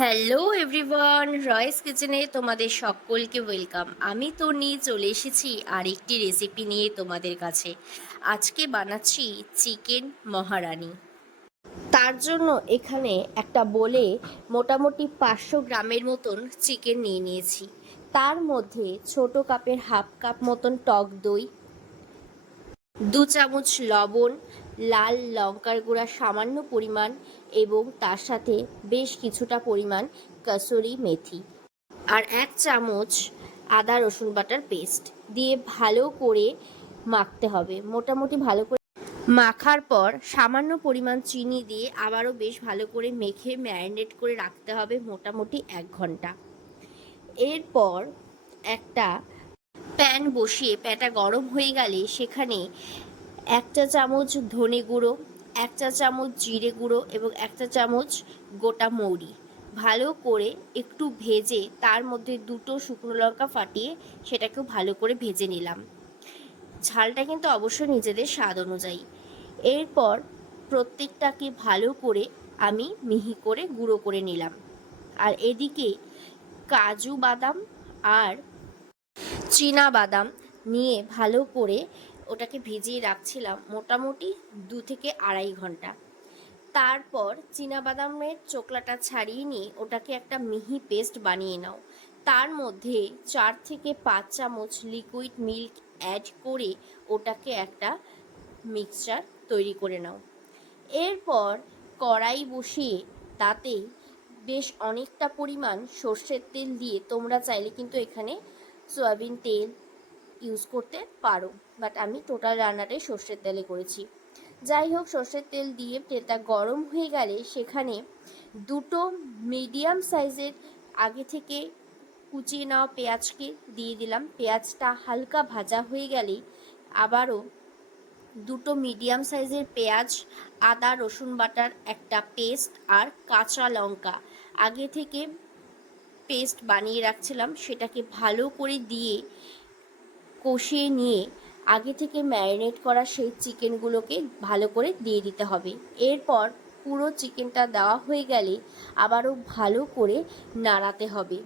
Hello everyone, রয়েস কিচেনে তোমাদের সকলকে ওয়েলকাম। আমি তো নিয়ে চলে এসেছি আরেকটি রেসিপি নিয়ে তোমাদের কাছে। আজকে বানাচ্ছি চিকেন মহারানি। তার জন্য এখানে একটা বোলে মোটামুটি 500 গ্রামের মতন চিকেন নিয়ে নিয়েছি। তার মধ্যে ছোট কাপের হাফ কাপ মতন টক দই, 2 চামচ লবণ, লাল লঙ্কার গুঁড়া সামান্য পরিমাণ এবং তার সাথে বেশ কিছুটা পরিমাণ কসুরি মেথি আর 1 চামচ আদা রসুন বাটার পেস্ট দিয়ে ভালো করে মাখতে হবে। মোটামুটি ভালো করে মাখার পর সামান্য পরিমাণ চিনি দিয়ে আবারও বেশ ভালো করে মেখে ম্যারিনেট করে রাখতে হবে মোটামুটি 1 ঘন্টা। এরপর একটা প্যান বসিয়ে প্যানটা গরম হয়ে গেলে সেখানে 1 চা চামচ ধনে গুঁড়ো, 1 চা চামচ জিরে গুঁড়ো এবং 1 চা চামচ গোটা মৌরি ভালো করে একটু ভেজে তার মধ্যে 2টো শুকনো লঙ্কা ফাটিয়ে সেটাকেও ভালো করে ভেজে নিলাম। ঝালটা কিন্তু অবশ্যই নিজেদের স্বাদ অনুযায়ী। এরপর প্রত্যেকটাকে ভালো করে আমি মিহি করে গুঁড়ো করে নিলাম। আর এদিকে কাজু বাদাম আর চীনা বাদাম নিয়ে ভালো করে ওটাকে ভিজিয়ে রাখছিলাম মোটামুটি 2 থেকে 2.5 ঘন্টা। তারপর চীনা বাদামের চোকলাটা ছাড়িয়ে নিয়ে ওটাকে একটা মিহি পেস্ট বানিয়ে নাও। তার মধ্যে 4 থেকে 5 চামচ লিকুইড মিল্ক অ্যাড করে ওটাকে একটা মিক্সচার তৈরি করে নাও। এরপর কড়াই বসিয়ে তাতে বেশ অনেকটা পরিমাণ সর্ষের তেল দিয়ে, তোমরা চাইলে কিন্তু এখানে সয়াবিন তেল ইউজ করতে পারো, বাট আমি টোটাল রান্নাটাই সর্ষের তেলে করেছি। যাই হোক, সর্ষের তেল দিয়ে তেলটা গরম হয়ে গেলে সেখানে 2টো মিডিয়াম সাইজের আগে থেকে কুচিয়ে নেওয়া পেঁয়াজকে দিয়ে দিলাম। পেঁয়াজটা হালকা ভাজা হয়ে গেলেই আবারও 2টো মিডিয়াম সাইজের পেঁয়াজ, আদা রসুন বাটার একটা পেস্ট আর কাঁচা লঙ্কা আগে থেকে পেস্ট বানিয়ে রাখছিলাম সেটাকে ভালো করে দিয়ে কষিয়ে নিয়ে আগে থেকে ম্যারিনেট করা সেই চিকেনগুলোকে ভালো করে দিয়ে দিতে হবে। এরপর পুরো চিকেনটা দেওয়া হয়ে গেলে আবারও ভালো করে নাড়াতে হবে।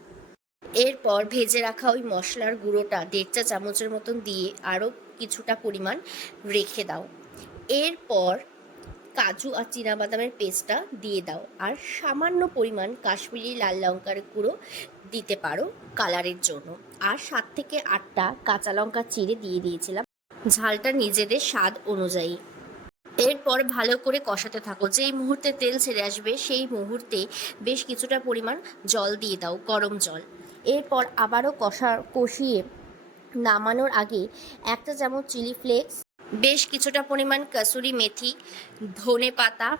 এরপর ভেজে রাখা ওই মশলার গুঁড়োটা 1.5 চা চামচের মতন দিয়ে আরও কিছুটা পরিমাণ রেখে দাও। এরপর কাজু আর চীনাবাদামের পেস্টটা দিয়ে দাও আর সামান্য পরিমাণ কাশ্মীরি লাল লঙ্কার গুঁড়ো দিতে পারো কালারের জন্য। আর 7 থেকে 8টা কাঁচা লঙ্কা চিড়ে দিয়ে দিয়েছিলাম, ঝালটা নিজেদের স্বাদ অনুযায়ী। এরপর ভালো করে কষাতে থাকো। যেই মুহূর্তে তেল ছেড়ে আসবে সেই মুহূর্তে বেশ কিছুটা পরিমাণ জল দিয়ে দাও, গরম জল। এরপর আবারও কষিয়ে নামানোর আগে 1 চা চামচ চিলি ফ্লেক্স, বেশ কিছুটা পরিমাণ কসুরি মেথি, ধনে পাতা,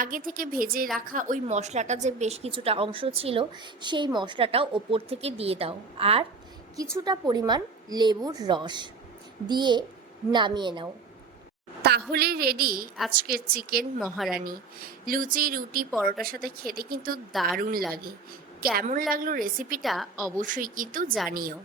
আগে থেকে ভেজে রাখা ওই মশলাটা যে বেশ কিছুটা অংশ ছিল সেই মশলাটাও ওপর থেকে দিয়ে দাও আর কিছুটা পরিমাণ লেবুর রস দিয়ে নামিয়ে নাও। তাহলে রেডি আজকের চিকেন মহারানি। লুচি, রুটি, পরোটার সাথে খেতে কিন্তু দারুণ লাগে। কেমন লাগলো রেসিপিটা অবশ্যই কিন্তু জানিও।